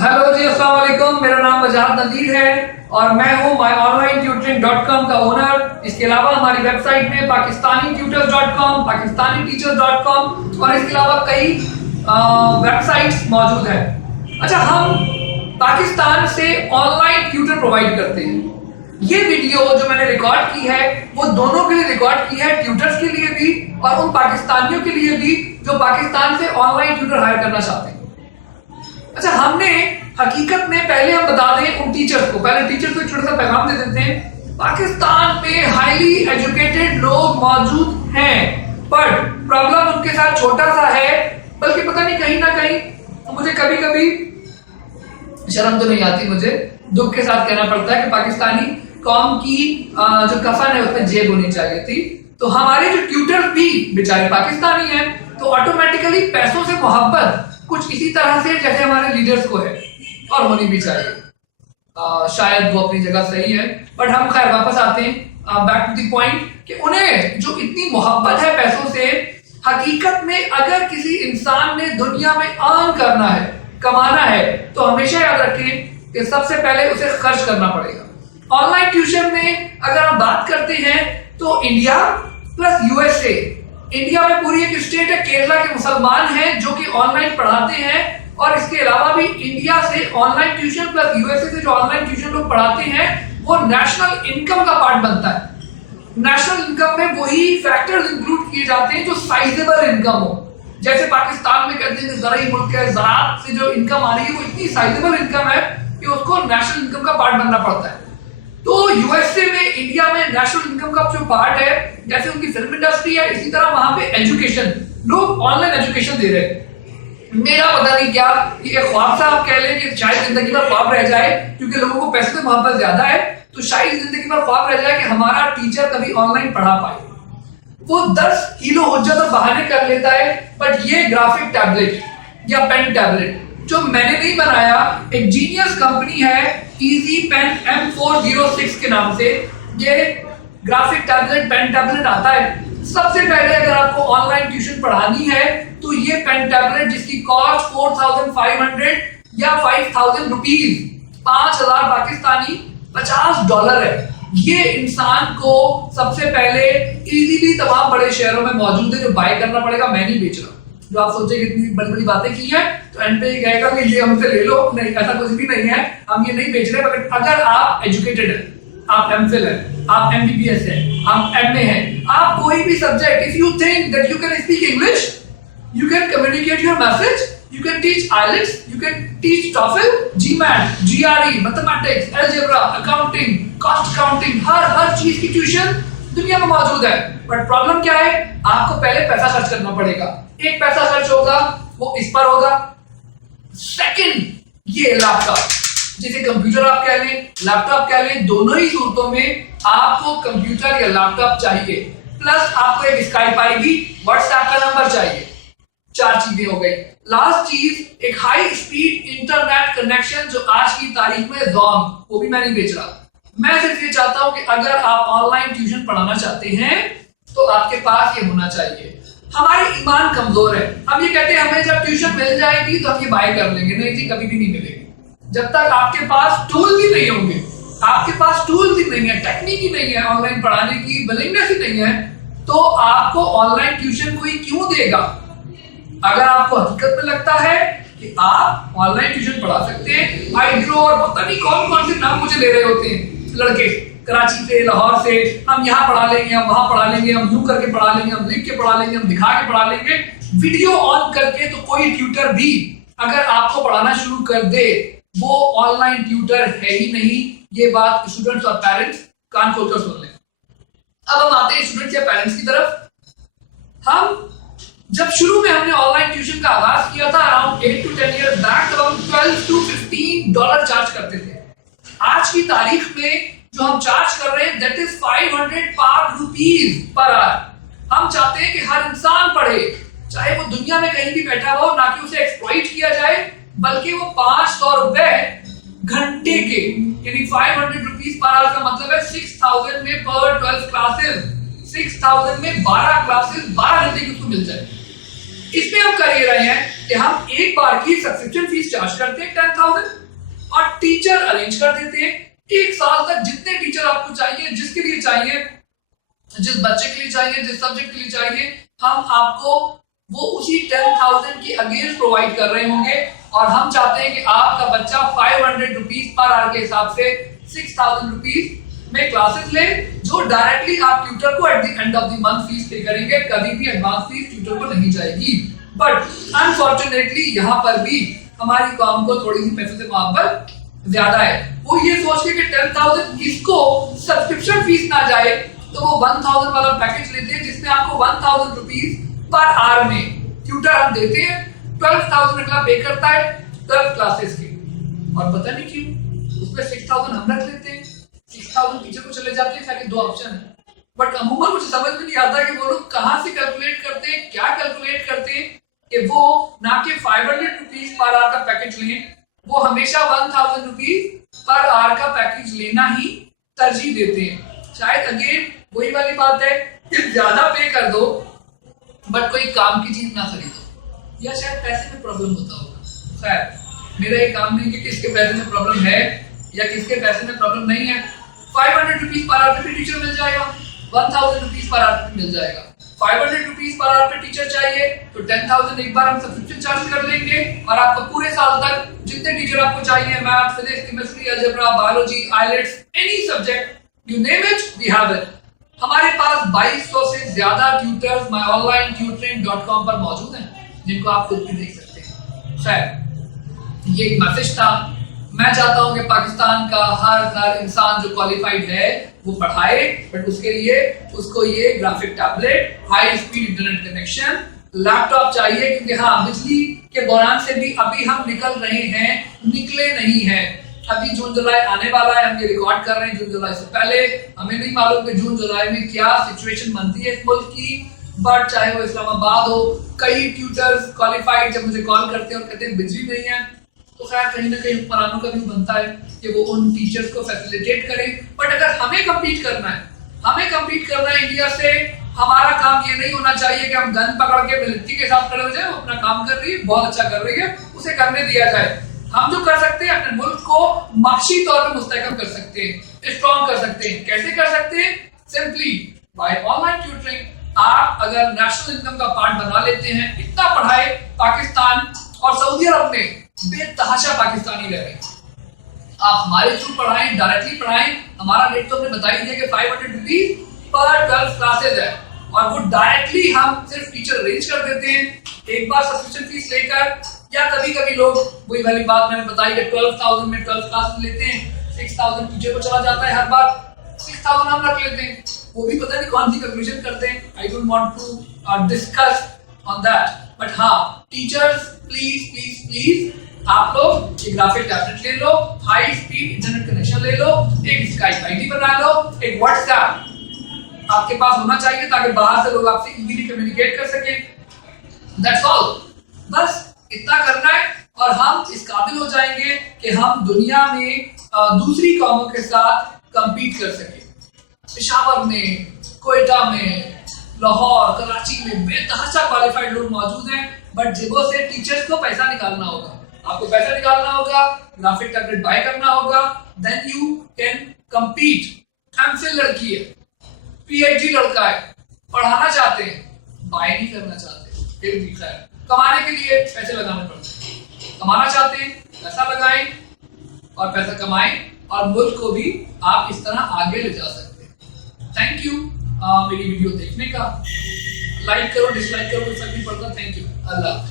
Hello जी, अस्सलाम वालेकुम। मेरा नाम वजाहत नदीर है और मैं हूं myonlinetutoring.com का ओनर। इसके अलावा हमारी वेबसाइट में pakistanitutors.com, pakistaniteachers.com और इसके अलावा कई वेबसाइट्स मौजूद हैं। अच्छा, हम पाकिस्तान से ऑनलाइन ट्यूटर प्रोवाइड करते हैं। ये वीडियो जो मैंने रिकॉर्ड की है वो दोनों के लिए रिकॉर्ड की है, ट्यूटर्स के लिए भी और उन पाकिस्तानियों के लिए भी जो पाकिस्तान से ऑनलाइन ट्यूटर हायर करना चाहते हैं। अच्छा, हमने हकीकत में पहले हम बता दें उन टीचर्स को, पहले टीचर्स को एक छोटा सा पैगाम दे देते हैं। पाकिस्तान में हाईली एजुकेटेड लोग मौजूद हैं, पर प्रॉब्लम उनके साथ छोटा सा है, बल्कि पता नहीं कहीं ना कहीं मुझे कभी कभी शर्म तो नहीं आती, मुझे दुख के साथ कहना पड़ता है कि पाकिस्तानी कौम की जो कफन है उसमें जेब होनी चाहिए थी। तो हमारे जो ट्यूटर भी बेचारे पाकिस्तानी हैं, तो ऑटोमेटिकली पैसों से मोहब्बत कुछ इसी तरह से जैसे हमारे लीडर्स को है और होनी भी चाहिए। शायद वो अपनी जगह सही है, बट हम खैर वापस आते हैं बैक टू द पॉइंट कि उन्हें जो इतनी मोहब्बत है पैसों से, हकीकत में अगर किसी इंसान ने दुनिया में अर्न करना है, कमाना है, तो हमेशा याद रखें कि सबसे पहले उसे खर्च करना पड़ेगा। ऑनलाइन ट्यूशन में अगर हम बात करते हैं तो इंडिया प्लस यूएसए, इंडिया में पूरी एक स्टेट है केरला के मुसलमान हैं जो कि ऑनलाइन पढ़ाते हैं, और इसके अलावा भी इंडिया से ऑनलाइन ट्यूशन प्लस यूएसए से जो ऑनलाइन ट्यूशन लोग पढ़ाते हैं वो नेशनल इनकम का पार्ट बनता है। नेशनल इनकम में वही फैक्टर्स इंक्लूड किए जाते हैं जो साइजेबल इनकम हो। जैसे पाकिस्तान में कहते हैं कि ज़राई मुल्क है, ज़राअत से जो इनकम आ रही है वो इतनी साइजेबल इनकम है कि उसको नेशनल इनकम का पार्ट बनना पड़ता है। तो यूएसए में, इंडिया में नेशनल इनकम का जो पार्ट है, जैसे उनकी फिल्म इंडस्ट्री है, इसी तरह वहां पे एजुकेशन, लोग ऑनलाइन एजुकेशन दे रहे हैं। मेरा पता नहीं क्या ये ख्वाब सा आप कह लें कि शायद जिंदगी भर ख्वाब रह जाए, क्योंकि लोगों को पैसे से मोहब्बत ज्यादा है, तो शायद जिंदगी भर ख्वाब रह जाए कि हमारा टीचर कभी ऑनलाइन पढ़ा पाए। वो 10 किलो हुज्जत और बहाने कर लेता है, बट ये ग्राफिक टैबलेट या पेन टैबलेट जो मैंने नहीं बनाया, एक जीनियस कंपनी है इजी पेन M406 के नाम से, ये ग्राफिक टैबलेट पेन टैबलेट आता है। सबसे पहले अगर आपको ऑनलाइन ट्यूशन पढ़ानी है तो ये पेन टैबलेट जिसकी कॉस्ट 4500 या 5000 रुपीज, 5000 पाकिस्तानी, $50 है, ये इंसान को सबसे पहले इजीली तमाम बड़े शहरों में मौजूद है, जो बाय करना पड़ेगा। मैं नहीं बेच रहा। जो आप सोचे इतनी बड़ी बड़ी बातें की हैं तो एंड पे ये कहेगा कि ये हमसे ले लो, नहीं, ऐसा कुछ भी नहीं है, हम ये नहीं बेच रहे। मगर अगर आप एजुकेटेड हैं, आप एमफिल हैं, आप एमबीबीएस हैं, आप एमए हैं, आप कोई भी subject, if you think that you can speak English, you can communicate your message, you can teach IELTS, you can teach TOEFL, GMAT, GRE, mathematics, algebra, accounting, cost accounting, हर चीज की tuition दुनिया में मौजूद है। बट प्रॉब्लम क्या है, आपको पहले पैसा खर्च करना पड़ेगा। एक पैसा खर्च होगा वो इस पर होगा, सेकंड ये लैपटॉप, जिसे कंप्यूटर आप कह लें, लैपटॉप कह लें, दोनों ही सूरतों में आपको कंप्यूटर या लैपटॉप चाहिए, प्लस आपको एक स्काइप आएगी, व्हाट्सएप का नंबर चाहिए। 4 चीजें हो गई। लास्ट चीज एक हाई स्पीड इंटरनेट कनेक्शन, जो आज की तारीख में ज़ोम, वो भी मैं नहीं बेच रहा। मैं सिर्फ ये चाहता हूं कि अगर आप ऑनलाइन ट्यूशन पढ़ाना चाहते हैं तो आपके पास ये होना चाहिए। हमारे ईमान कमजोर है, हम ये कहते हैं हमें जब ट्यूशन मिल जाएगी तो हम ये बाय कर लेंगे। नहीं जी, कभी भी नहीं मिलेगी। जब तक आपके पास टूल ही नहीं होंगे, आपके पास टूल ही नहीं है, टेक्निक ही नहीं है, ऑनलाइन पढ़ाने की विलिंगनेस ही नहीं है, तो आपको ऑनलाइन ट्यूशन कोई क्यों देगा? अगर आपको हकीकत में लगता है कि आप ऑनलाइन ट्यूशन पढ़ा सकते हैं, हाइड्रो और पता नहीं कौन कौन से नाम मुझे ले रहे होते हैं लड़के, कराची से, लाहौर से, हम यहाँ पढ़ा लेंगे, हम वहां पढ़ा लेंगे, हम यूं करके पढ़ा लेंगे, हम लिख के पढ़ा लेंगे, हम दिखा के पढ़ा लेंगे, वीडियो ऑन करके, तो कोई ट्यूटर भी अगर आपको पढ़ाना शुरू कर दे वो ऑनलाइन ट्यूटर है ही नहीं। ये बात स्टूडेंट्स और पेरेंट्स कान खोलकर सुन लें। अब हम आते हैं स्टूडेंट्स या पेरेंट्स की तरफ। हम जब शुरू में हमने ऑनलाइन ट्यूशन का आगाज किया था अराउंड 8 to 10 years बैक, तब हम $12 to $15 चार्ज करते थे। आज की तारीख में जो हम चार्ज कर रहे हैं that is 500 rupees per hour. हम चाहते हैं कि हर इंसान पढ़े, चाहे वो दुनिया में कहीं भी बैठा हो, ना कि उसे एक्सप्लॉइट किया जाए, बल्कि वो 500 रुपए घंटे के, यानी 500 रुपीज पर आवर का मतलब है 6000 में पर 12 क्लासेस, 6000 में 12 क्लासेस, 12 घंटे की उसको मिल जाए। इसमें हम कर ये रहे हैं कि हम एक बार की सब्सक्रिप्शन फीस चार्ज करते हैं 10,000 और टीचर अरेंज कर देते हैं 1 साल तक जितने टीचर आपको चाहिए, जिसके लिए चाहिए, जिस बच्चे के लिए चाहिए, जिस सब्जेक्ट के लिए चाहिए, हम आपको वो उसी 10,000 की अगेंस्ट प्रोवाइड कर रहे होंगे। और हम चाहते हैं कि आपका बच्चा 500 रुपीज पर आवर के हिसाब से 6,000 रुपीज में क्लासेस ले, जो डायरेक्टली आप ट्यूटर को at the end of the month fees पे करेंगे। कभी भी एडवांस फीस ट्यूटर को नहीं जाएगी। बट अनफॉर्चुनेटली यहाँ पर भी हमारी कॉम को थोड़ी सी पैसे से मोहब्बत ज्यादा है। वो ये सोच के कि 10,000 किसको सब्सक्रिप्शन फीस ना जाए, तो वो 1,000 वाला पैकेज लेते हैं जिसमें आपको 1,000 रुपीज पर आवर में ट्यूटर हम देते हैं। 12,000 अगला पे करता है 12 क्लासेस के, और पता नहीं क्यों उसमें 6,000 हम रख लेते हैं, 6,000 टीचर को चले जाते हैं। खाली 2 ऑप्शन है। बट अमूमन मुझे समझ में नहीं आता कि वो लोग कहां से कैलकुलेट करते हैं, क्या कैलकुलेट करते हैं कि वो ना कि 500 रुपीज पर आवर का पैकेज लें, वो हमेशा 1,000 रुपीज पर आवर का पैकेज लेना ही तरजीह देते हैं। शायद अगेन वही वाली बात है कि ज्यादा पे कर दो बट कोई काम की चीज ना खरीदो, या शायद पैसे में प्रॉब्लम होता होगा। खैर मेरा ये काम नहीं है कि किसके पैसे में प्रॉब्लम है या किसके पैसे में प्रॉब्लम नहीं है। 500 रुपीज पर आवर पे टीचर मिल जाएगा, 1,000 रुपीज पर आवर पे मिल जाएगा। 500 रुपीज पर आवर पे टीचर चाहिए तो 10,000 एक बार हम सब्सक्रिप्शन चार्ज कर लेंगे, और आपको पूरे साल तक जितने टीचर आपको चाहिए, math, physics, chemistry, algebra, biology, IELTS, any subject you name it we have it. हमारे पास 2200 से ज्यादा ट्यूटर्स myonlinetutoring.com पर मौजूद हैं, जिनको आप खुद भी देख सकते हैं। खैर ये एक मैसेज था। मैं चाहता हूं कि पाकिस्तान का हर इंसान जो क्वालिफाइड है वो पढ़ाए, बट उसके लिए उसको ये graphic tablet, high speed internet connection, laptop चाहिए। क्योंकि हाँ, बिजली के बहरान से भी अभी हम निकल रहे हैं, निकले नहीं हैं। अभी जून जुलाई आने वाला है, हम ये रिकॉर्ड कर रहे हैं जून जुलाई से पहले। हमें नहीं मालूम कि जून जुलाई में क्या सिचुएशन बनती है इस मुल्क की। बट चाहे वो इस्लामाबाद हो, कई ट्यूटर्स क्वालिफाइड जब मुझे कॉल करते हैं और कहते हैं बिजली नहीं है, तो खैर कहीं ना कहीं हुक्मरानों का भी बनता है कि वो उन टीचर्स को फैसिलिटेट करें। बट अगर हमें कम्पीट करना है इंडिया से, हमारा काम ये नहीं होना चाहिए कि हम गन पकड़ के मिलिट्री के साथ खड़े हो जाए, वो अपना काम कर रही है, बहुत अच्छा कर रही है, उसे करने दिया जाए। हम जो कर सकते हैं अपने मुल्क को माशी तौर पर मुस्तहकम कर सकते हैं, स्ट्रॉन्ग कर सकते हैं। कैसे कर सकते हैं? Simply by online tutoring. आप अगर नेशनल इनकम का पार्ट बना लेते हैं, इतना पढ़ाए, पाकिस्तान और सऊदी अरब में बेतहाशा पाकिस्तानी रह रहे हैं। आप हमारे थ्रू पढ़ाएं, डायरेक्टली पढ़ाएं। हमारा रेट तो हमने बता ही दिया कि 500 रुपीज पर 12 क्लासेज है, और वो डायरेक्टली हम सिर्फ टीचर अरेंज कर देते हैं एक बार सब्सक्रिप्शन फीस लेकर। या कभी कभी लोग वही वाली बात मैंने बताई कि 12,000 में 12 क्लास लेते हैं, 6,000 टीचर को चला जाता है, हर बार 6,000 हम रख लेते हैं। वो भी पता नहीं कौन सी कंक्लूजन करते हैं। I don't want to discuss on that. But हाँ, टीचर्स प्लीज प्लीज प्लीज आप लोग एक ग्राफिक टैबलेट ले लो, हाई स्पीड इंटरनेट कनेक्शन ले लो, एक स्काइप आईडी बना लो, एक व्हाट्सएप आपके पास होना चाहिए ताकि बाहर से लोग आपसे इजीली कम्युनिकेट कर सकें। That's all. बस इतना करना है और हम इस काबिल हो जाएंगे कि हम दुनिया में दूसरी कौमों के साथ compete कर सके। पेशावर में, कोयटा में, लाहौर, कराची में बेतहाशा क्वालिफाइड लोग मौजूद हैं, बट जेबों से टीचर्स को पैसा निकालना होगा। आपको पैसा निकालना होगा, ग्राफिक टैबलेट बाय करना होगा, then you can compete। MPhil लड़की है, पीएचडी लड़का है, पढ़ाना चाहते हैं, बाय नहीं करना चाहते, फिर भी खैर कमाने के लिए पैसे लगाने पड़ते हैं। कमाना चाहते हैं, पैसा लगाएं और पैसा कमाएं, और मुल्क को भी आप इस तरह आगे ले जा सकते हैं। थैंक यू मेरी वीडियो देखने का। लाइक करो, डिसलाइक करो, कोई फर्क नहीं पड़ता। Thank you. अल्लाह।